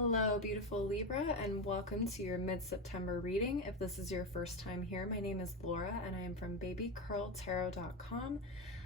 Hello, beautiful Libra, and welcome to your mid-September reading. If this is your first time here, my name is Laura, and I am from babycurltarot.com.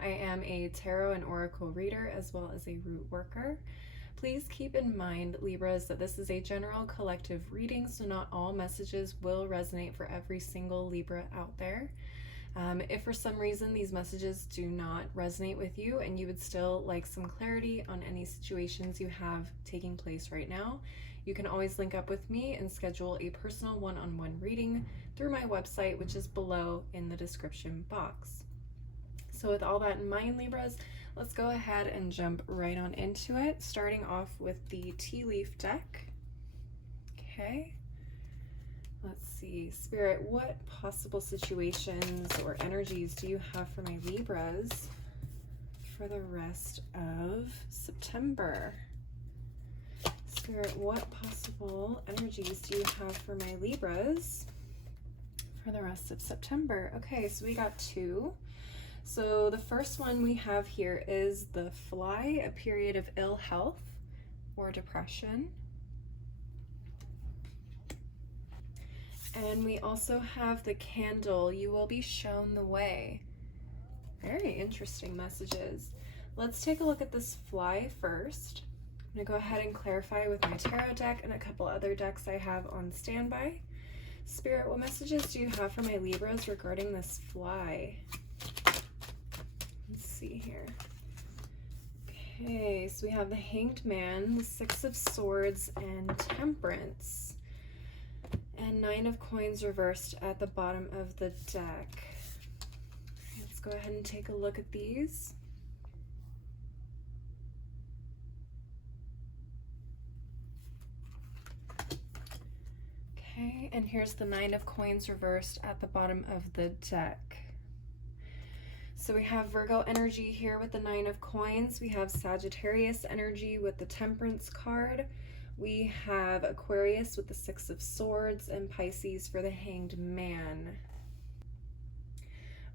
I am a tarot and oracle reader as well as a root worker. Please keep in mind, Libras, that this is a general collective reading, so not all messages will resonate for every single Libra out there. If for some reason these messages do not resonate with you and you would still like some clarity on any situations you have taking place right now, you can always link up with me and schedule a personal one-on-one reading through my website, which is below in the description box. So with all that in mind, Libras, let's go ahead and jump right on into it, starting off with the tea leaf deck. Okay. Let's see, Spirit, what possible situations or energies do you have for my Libras for the rest of September? Spirit, what possible energies do you have for my Libras for the rest of September? Okay, so we got two. So the first one we have here is the fly, a period of ill health or depression. And we also have the candle, you will be shown the way. Very interesting messages. Let's take a look at this fly first. I'm gonna go ahead and clarify with my tarot deck and a couple other decks I have on standby. Spirit, what messages do you have for my Libras regarding this fly? Let's see here. Okay, so we have the Hanged Man, the Six of Swords, and Temperance. And Nine of Coins reversed at the bottom of the deck. Let's go ahead and take a look at these. Okay, and here's the Nine of Coins reversed at the bottom of the deck. So we have Virgo energy here with the Nine of Coins. We have Sagittarius energy with the Temperance card. We have Aquarius with the Six of Swords and Pisces for the Hanged Man.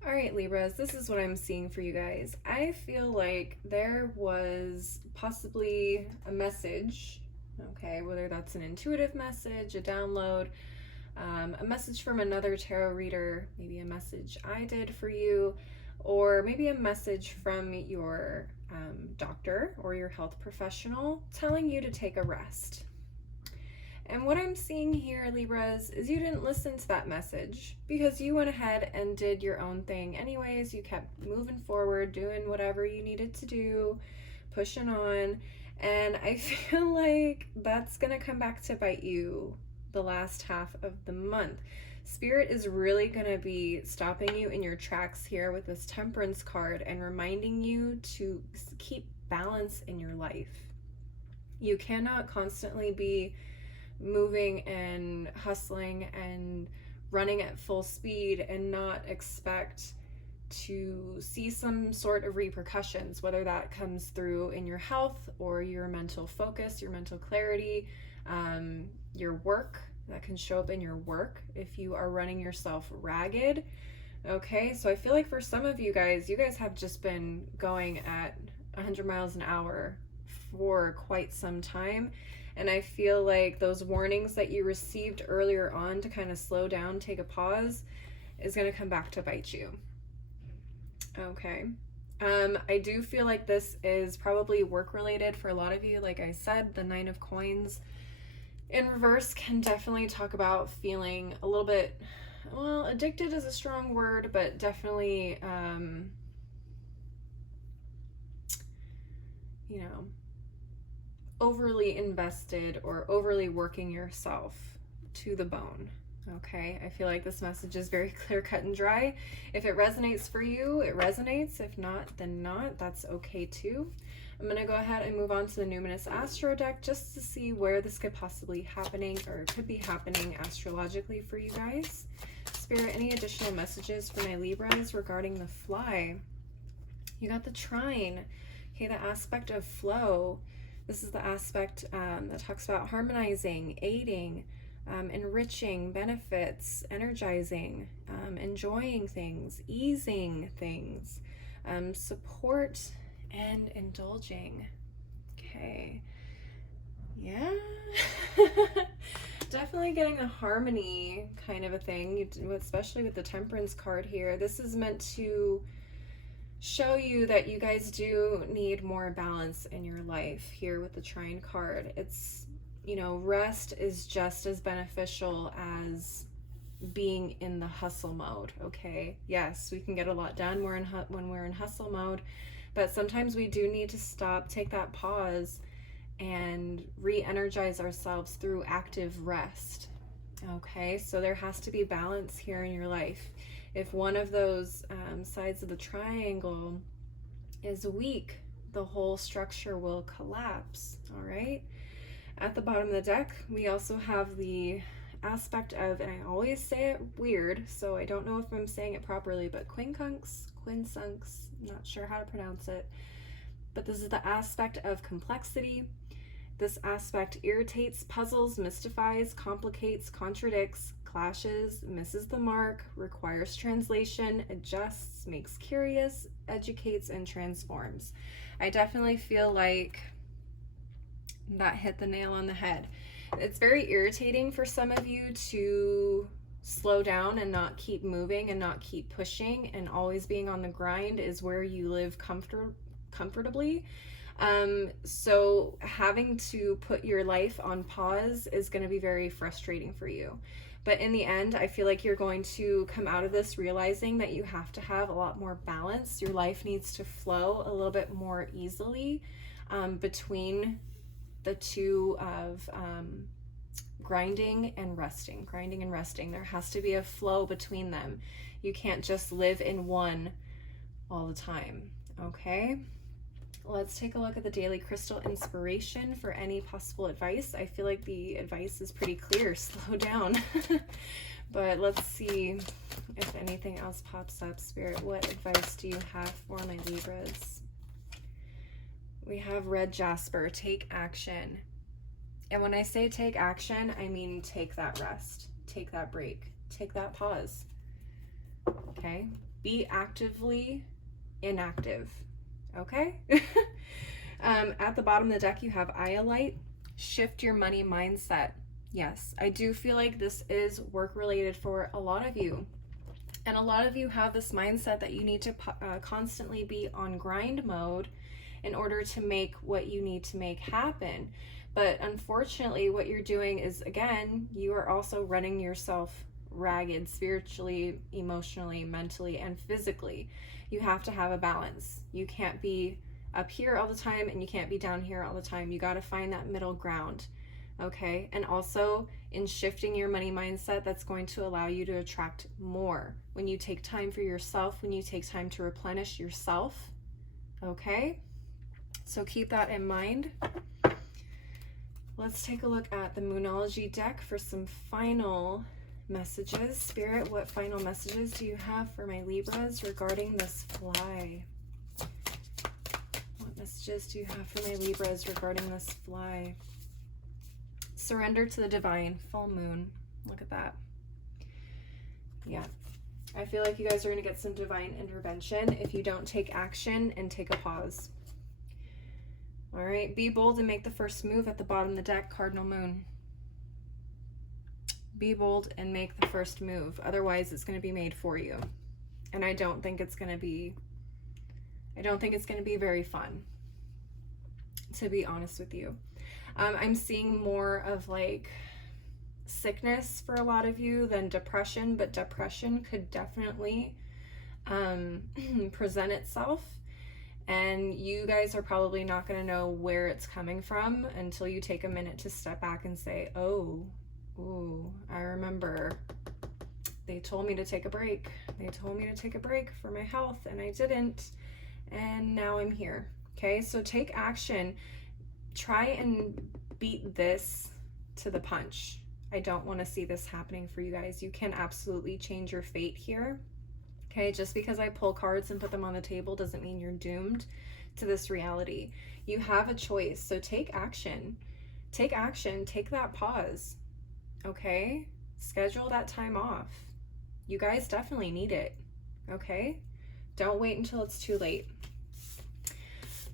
All right, Libras, this is what I'm seeing for you guys. I feel like there was possibly a message, okay, whether that's an intuitive message, a download, a message from another tarot reader, maybe a message I did for you, or maybe a message from your doctor or your health professional telling you to take a rest. And what I'm seeing here, Libras, is you didn't listen to that message because you went ahead and did your own thing anyways. You kept moving forward, doing whatever you needed to do, pushing on. And I feel like that's gonna come back to bite you the last half of the month. Spirit is really going to be stopping you in your tracks here with this Temperance card and reminding you to keep balance in your life. You cannot constantly be moving and hustling and running at full speed and not expect to see some sort of repercussions, whether that comes through in your health or your mental focus, your mental clarity, your work. That can show up in your work if you are running yourself ragged. Okay, so I feel like for some of you guys have just been going at 100 miles an hour for quite some time. And I feel like those warnings that you received earlier on to kind of slow down, take a pause, is going to come back to bite you. Okay. I do feel like this is probably work related for a lot of you. Like I said, the Nine of Coins in reverse can definitely talk about feeling a little bit, well, addicted is a strong word, but definitely, you know, overly invested or overly working yourself to the bone. Okay, I feel like this message is very clear, cut, and dry. If it resonates for you, it resonates. If not, then not. That's okay too. I'm going to go ahead and move on to the Numinous Astro deck just to see where this could possibly could be happening astrologically for you guys. Spirit, any additional messages for my Libras regarding the fly? You got the trine. Okay, the aspect of flow. This is the aspect that talks about harmonizing, aiding, enriching, benefits, energizing, enjoying things, easing things, support, and indulging. Okay, yeah, Definitely getting a harmony kind of a thing, especially with the Temperance card here. This is meant to show you that you guys do need more balance in your life here with the Trine card. It's, you know, rest is just as beneficial as being in the hustle mode, okay? Yes, we can get a lot done when we're in hustle mode, but sometimes we do need to stop, take that pause, and re-energize ourselves through active rest. Okay, so there has to be balance here in your life. If one of those sides of the triangle is weak, the whole structure will collapse. All right, at the bottom of the deck we also have the aspect of, and I always say it weird, so I don't know if I'm saying it properly, but quincunx, I'm not sure how to pronounce it, but this is the aspect of complexity. This aspect irritates, puzzles, mystifies, complicates, contradicts, clashes, misses the mark, requires translation, adjusts, makes curious, educates, and transforms. I definitely feel like that hit the nail on the head. It's very irritating for some of you to slow down and not keep moving and not keep pushing, and always being on the grind is where you live comfortably. So having to put your life on pause is going to be very frustrating for you. But in the end, I feel like you're going to come out of this realizing that you have to have a lot more balance. Your life needs to flow a little bit more easily between the two of grinding and resting. There has to be a flow between them. You can't just live in one all the time, okay? Let's take a look at the daily crystal inspiration for any possible advice. I feel like the advice is pretty clear. Slow down. But let's see if anything else pops up. Spirit, what advice do you have for my Libras? We have red jasper. Take action. And when I say take action, I mean take that rest. Take that break. Take that pause. Okay? Be actively inactive. Okay? At the bottom of the deck, you have Iolite. Shift your money mindset. Yes, I do feel like this is work related for a lot of you. And a lot of you have this mindset that you need to constantly be on grind mode in order to make what you need to make happen. But unfortunately, what you're doing is, again, you are also running yourself ragged spiritually, emotionally, mentally, and physically. You have to have a balance. You can't be up here all the time and you can't be down here all the time. You got to find that middle ground, okay? And also in shifting your money mindset, that's going to allow you to attract more when you take time for yourself, when you take time to replenish yourself, okay? So keep that in mind. Let's take a look at the Moonology deck for some final messages. Spirit, what final messages do you have for my Libras regarding this fly? What messages do you have for my Libras regarding this fly? Surrender to the divine. Full moon. Look at that. Yeah. I feel like you guys are going to get some divine intervention if you don't take action and take a pause. All right. Be bold and make the first move at the bottom of the deck, Cardinal Moon. Be bold and make the first move. Otherwise, it's going to be made for you. And I don't think it's going to be very fun, to be honest with you. I'm seeing more of like sickness for a lot of you than depression, but depression could definitely present itself. And you guys are probably not going to know where it's coming from until you take a minute to step back and say, oh, ooh, I remember they told me to take a break. They told me to take a break for my health and I didn't. And now I'm here. Okay, so take action. Try and beat this to the punch. I don't want to see this happening for you guys. You can absolutely change your fate here. Okay, just because I pull cards and put them on the table doesn't mean you're doomed to this reality. You have a choice, so take action. Take action, take that pause. Okay, schedule that time off. You guys definitely need it. Okay, don't wait until it's too late.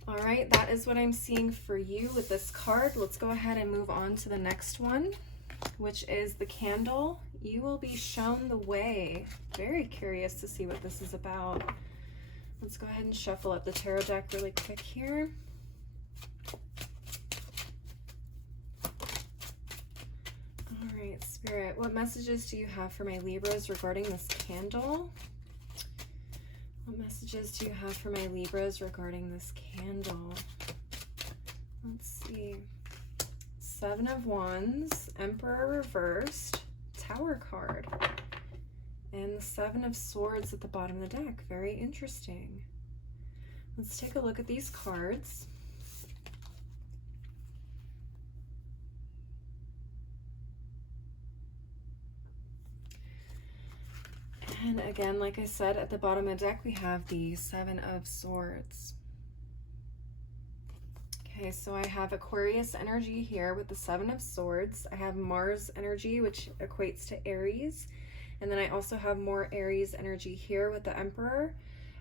All right, that is what I'm seeing for you with this card. Let's go ahead and move on to the next one, which is the candle. You will be shown the way. Very curious to see what this is about. Let's go ahead and shuffle up the tarot deck really quick here. All right, Spirit, what messages do you have for my Libras regarding this candle? What messages do you have for my Libras regarding this candle? Let's see. Seven of Wands, Emperor reversed, Tower card, and the Seven of Swords at the bottom of the deck. Very interesting. Let's take a look at these cards. And again, like I said, at the bottom of the deck, we have the Seven of Swords. Okay, so I have Aquarius energy here with the Seven of Swords. I have Mars energy, which equates to Aries. And then I also have more Aries energy here with the Emperor.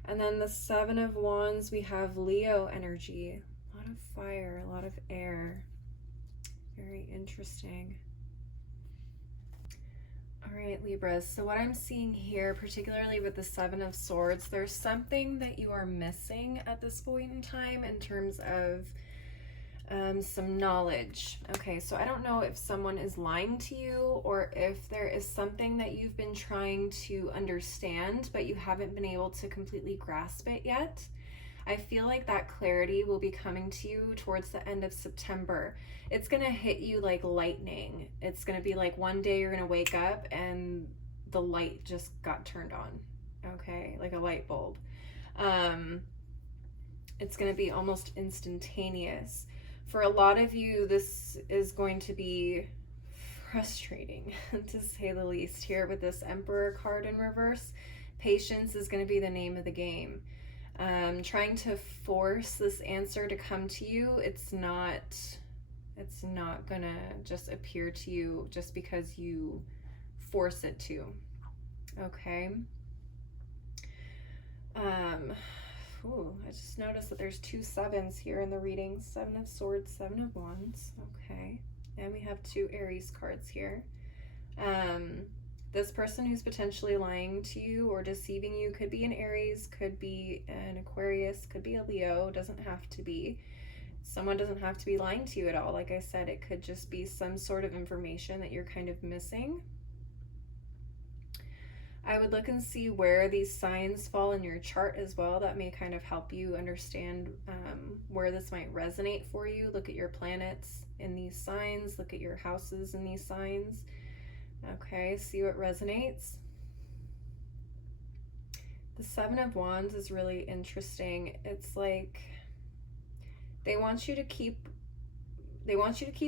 And then the Seven of Wands, we have Leo energy. A lot of fire, a lot of air. Very interesting. All right, Libras, so what I'm seeing here, particularly with the Seven of Swords, there's something that you are missing at this point in time in terms of some knowledge. Okay, so I don't know if someone is lying to you or if there is something that you've been trying to understand, but you haven't been able to completely grasp it yet. I feel like that clarity will be coming to you towards the end of September. It's going to hit you like lightning. It's going to be like one day you're going to wake up and the light just got turned on. Okay, like a light bulb. It's going to be almost instantaneous. For a lot of you, this is going to be frustrating, to say the least, here with this Emperor card in reverse. Patience is going to be the name of the game. Trying to force this answer to come to you, it's not gonna just appear to you just because you force it to. Okay. Ooh, I just noticed that there's two sevens here in the reading. Seven of Swords, Seven of Wands. Okay. And we have two Aries cards here. This person who's potentially lying to you or deceiving you could be an Aries, could be an Aquarius, could be a Leo, doesn't have to be. Someone doesn't have to be lying to you at all. Like I said, it could just be some sort of information that you're kind of missing. I would look and see where these signs fall in your chart as well. That may kind of help you understand where this might resonate for you. Look at your planets in these signs. Look at your houses in these signs. Okay, see what resonates. The Seven of Wands is really interesting. It's like they want you to keep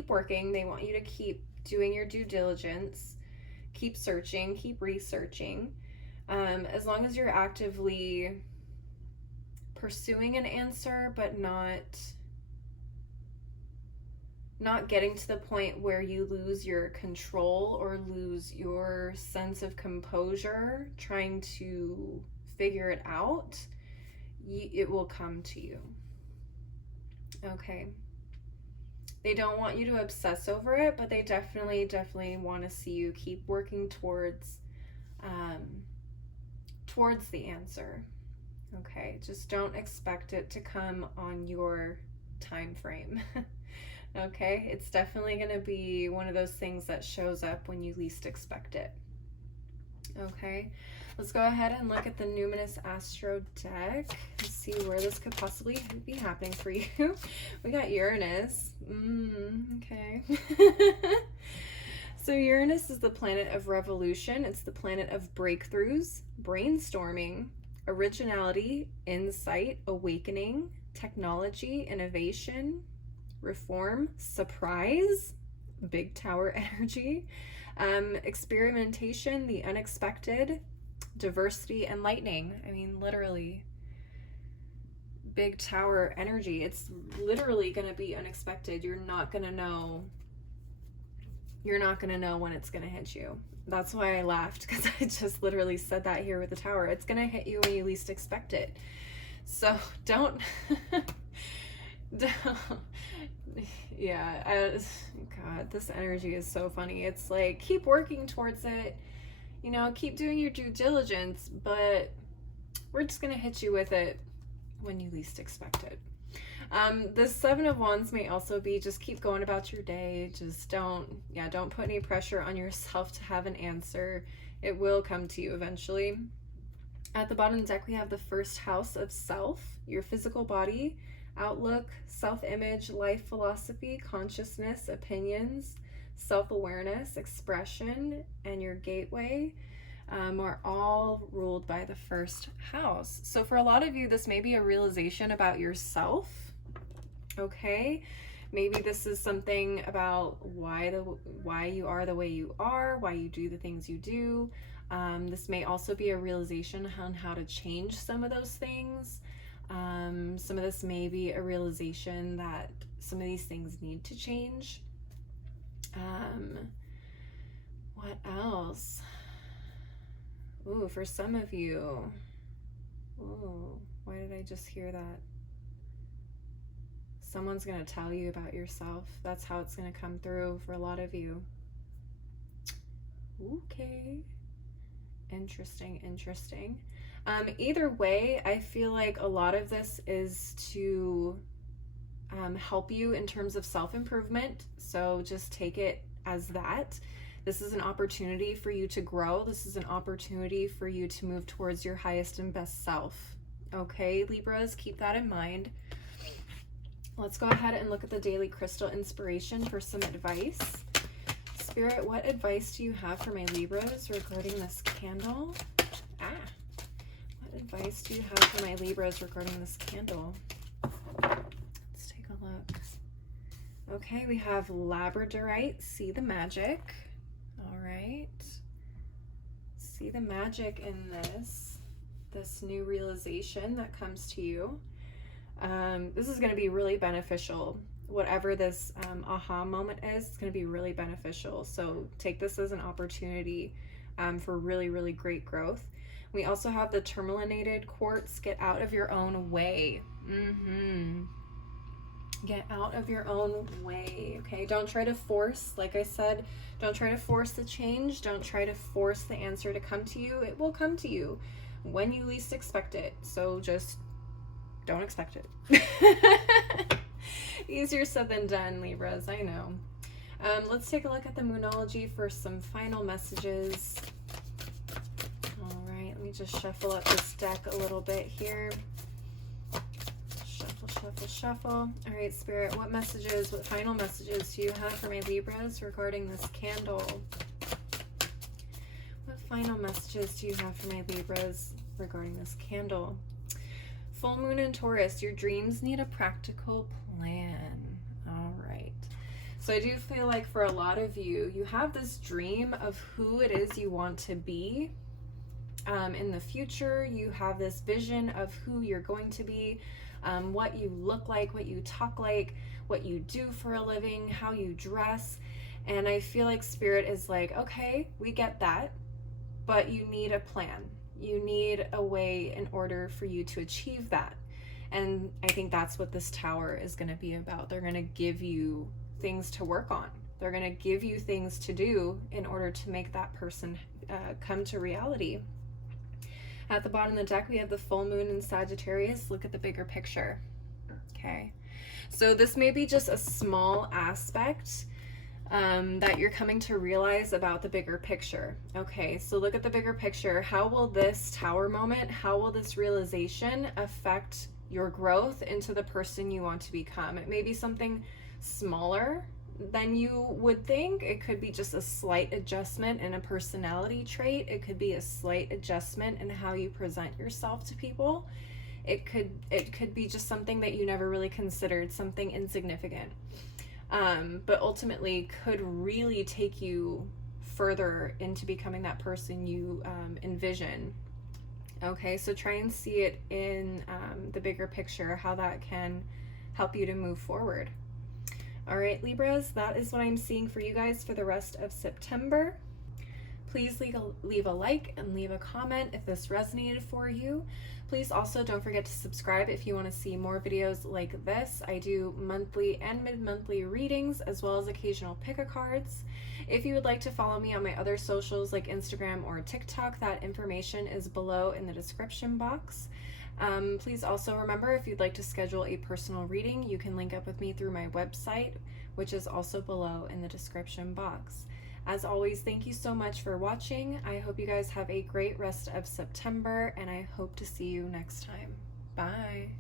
working. They want you to keep doing your due diligence, keep searching, keep researching. As long as you're actively pursuing an answer, but not getting to the point where you lose your control or lose your sense of composure trying to figure it out, it will come to you. Okay. They don't want you to obsess over it, but they definitely want to see you keep working towards the answer. Okay, just don't expect it to come on your time frame. Okay, it's definitely going to be one of those things that shows up when you least expect it. Okay, let's go ahead and look at the Numinous Astro deck and see where this could possibly be happening for you. We got Uranus. Okay. So Uranus is the planet of revolution. It's the planet of breakthroughs, brainstorming, originality, insight, awakening, technology, innovation, reform, surprise, big tower energy, experimentation, the unexpected, diversity, and lightning. I mean, literally, big tower energy. It's literally going to be unexpected. You're not going to know when it's going to hit you. That's why I laughed, because I just literally said that here with the tower. It's going to hit you when you least expect it. So don't Yeah, God, this energy is so funny. It's like, keep working towards it, you know, keep doing your due diligence, but we're just gonna hit you with it when you least expect it. The Seven of Wands may also be just keep going about your day. Just don't put any pressure on yourself to have an answer. It will come to you eventually. At the bottom of the deck, we have the first house of self, your physical body, outlook, self-image, life philosophy, consciousness, opinions, self-awareness, expression, and your gateway are all ruled by the first house. So for a lot of you, this may be a realization about yourself, okay? Maybe this is something about why you are the way you are, why you do the things you do. This may also be a realization on how to change some of those things. Some of this may be a realization that some of these things need to change. What else? Ooh, for some of you. Ooh, why did I just hear that? Someone's going to tell you about yourself. That's how it's going to come through for a lot of you. Okay. Interesting. Either way, I feel like a lot of this is to help you in terms of self-improvement. So just take it as that. This is an opportunity for you to grow. This is an opportunity for you to move towards your highest and best self. Okay, Libras, keep that in mind. Let's go ahead and look at the daily crystal inspiration for some advice. Spirit, what advice do you have for my Libras regarding this candle? What advice do you have for my Libras regarding this candle? Let's take a look. Okay, we have Labradorite, see the magic. All right. See the magic in this new realization that comes to you. This is going to be really beneficial. Whatever this aha moment is, it's going to be really beneficial. So take this as an opportunity for really, really great growth. We also have the tourmalinated quartz. Get out of your own way. Get out of your own way. Okay, don't try to force, like I said, don't try to force the change. Don't try to force the answer to come to you. It will come to you when you least expect it. So just don't expect it. Easier said than done, Libras, I know. Let's take a look at the Moonology for some final messages. All right, let me just shuffle up this deck a little bit here. Shuffle. All right, Spirit, what final messages do you have for my Libras regarding this candle? What final messages do you have for my Libras regarding this candle? Full moon in Taurus, your dreams need a practical plan. All right. So I do feel like for a lot of you, you have this dream of who it is you want to be in the future. You have this vision of who you're going to be, what you look like, what you talk like, what you do for a living, how you dress. And I feel like Spirit is like, okay, we get that, but you need a plan. You need a way in order for you to achieve that. And I think that's what this tower is going to be about. They're going to give you things to work on. They're going to give you things to do in order to make that person come to reality. At the bottom of the deck, we have the full moon in Sagittarius. Look at the bigger picture. Okay. So this may be just a small aspect that you're coming to realize about the bigger picture. Okay, so look at the bigger picture. How will this tower moment, how will this realization affect your growth into the person you want to become? It may be something smaller than you would think. It could be just a slight adjustment in a personality trait. It could be a slight adjustment in how you present yourself to people. It could be just something that you never really considered, something insignificant. But ultimately could really take you further into becoming that person you envision. Okay, so try and see it in the bigger picture, how that can help you to move forward. All right, Libras, that is what I'm seeing for you guys for the rest of September. Please leave a like and leave a comment if this resonated for you. Please also don't forget to subscribe if you want to see more videos like this. I do monthly and mid-monthly readings as well as occasional pick-a-cards. If you would like to follow me on my other socials like Instagram or TikTok, that information is below in the description box. Please also remember, if you'd like to schedule a personal reading, you can link up with me through my website, which is also below in the description box. As always, thank you so much for watching. I hope you guys have a great rest of September, and I hope to see you next time. Bye.